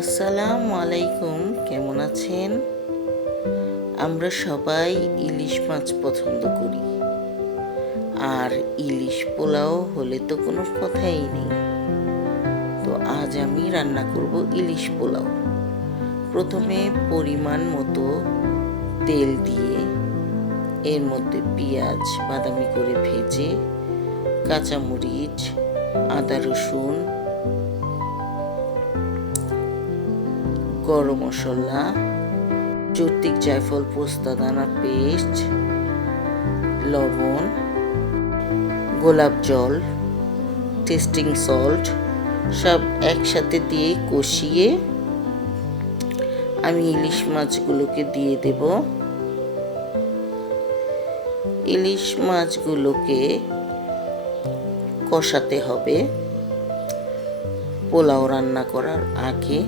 আসসালামু আলাইকুম, কেমন আছেন? আমরা সবাই ইলিশ মাছ পছন্দ করি। আর ইলিশ পোলাও হলে তো কোনো কথাই নেই। তো আজ আমি রান্না করব ইলিশ পোলাও। প্রথমে পরিমাণ মতো তেল দিয়ে এর মধ্যে পেঁয়াজ, বাদামি করে ভেজে, কাঁচামরিচ, আদা রসুন গরম মশলা, চর্তিক জায়ফল, পোস্তা, দানা, পেস্ট, লবণ, গোলাপ জল, টেস্টিং সল্ট, সব একসাথে দিয়ে কষিয়ে আমি ইলিশ মাছগুলোকে দিয়ে দেব। ইলিশ মাছগুলোকে কষাতে হবে। পোলাও রান্না করার আগে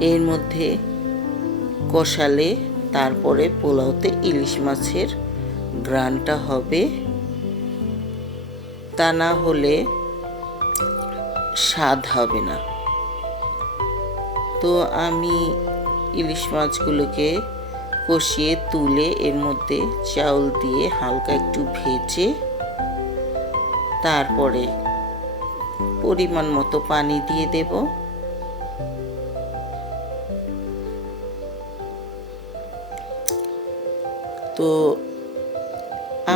এর মধ্যে কষালে তারপরে পোলাওতে ইলিশ মাছের গ্রানটা হবে। তা না হলে স্বাদ হবে না। তো আমি ইলিশ মাছগুলোকে কষিয়ে তুলে এর মধ্যে চাউল দিয়ে হালকা একটু ভেজে তারপরে পরিমাণ মতো পানি দিয়ে দেবো। তো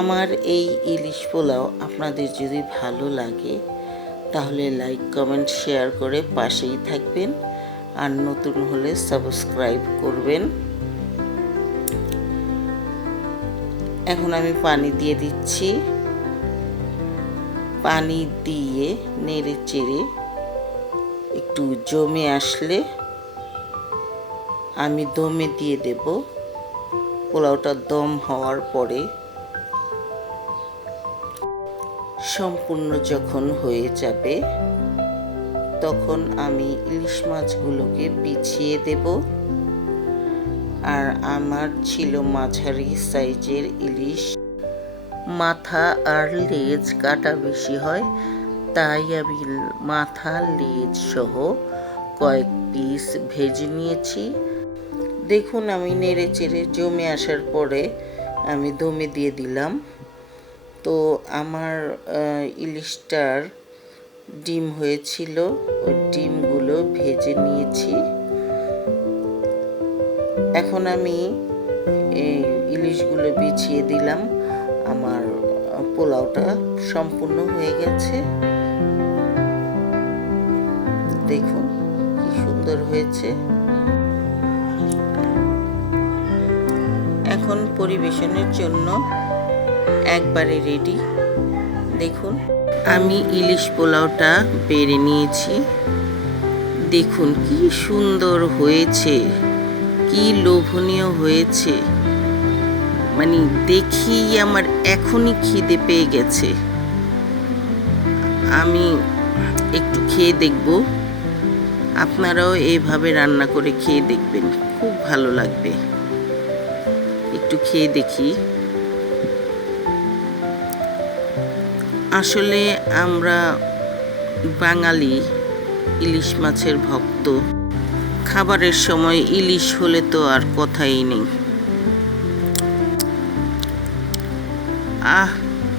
আমার এই ইলিশ পোলাও আপনাদের যদি ভালো লাগে, তাহলে লাইক কমেন্ট শেয়ার করে পাশেই থাকবেন আর নতুন হলে সাবস্ক্রাইব করবেন। এখন আমি পানি দিয়ে দিচ্ছি। পানি দিয়ে নেড়ে চেড়ে একটু জমে আসলে আমি দমে দিয়ে দেবো। পোলাওটা দম হওয়ার পরে সম্পূর্ণ যখন হয়ে যাবে, তখন আমি ইলিশ মাছগুলোকে পিছিয়ে দেব। আর আমার ছিল মাঝারি সাইজের ইলিশ। মাথা আর লেজ কাটা বেশি হয়, তাই আমি মাথা, লেজ সহ কয়েক পিস ভেজে নিয়েছি। দেখুন আমি নেড়ে চেড়ে জমে আসার পরে আমি দমে দিয়ে দিলাম। তো আমার ইলিশটার ডিম হয়েছিল, ওই ডিমগুলো ভেজে নিয়েছি। এখন আমি এই ইলিশগুলো বিছিয়ে দিলাম। আমার পোলাওটা সম্পূর্ণ হয়ে গেছে। দেখুন কি সুন্দর হয়েছে। এখন পরিবেশনের জন্য একবারে রেডি দেখুন, আমি ইলিশ পোলাওটা বেড়ে নিয়েছি। দেখুন, কি সুন্দর হয়েছে, কি লোভনীয় হয়েছে। মানে দেখি আমার এখনই খিদে পেয়ে গেছে। আমি একটু খেয়ে দেখব। আপনারাও এভাবে রান্না করে খেয়ে দেখবেন, খুব ভালো লাগবে। একটু খেয়ে দেখি। আসলে আমরা বাঙালি, ইলিশ মাছের ভক্ত। খাবারের সময় ইলিশ হলে তো আর কথাই নেই। আহ,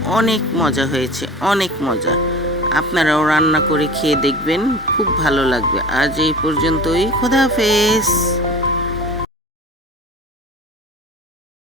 অনেক মজা হয়েছে, অনেক মজা। আপনারাও রান্না করে খেয়ে দেখবেন, খুব ভালো লাগবে। আজ এই পর্যন্তই খোদাহাফেজ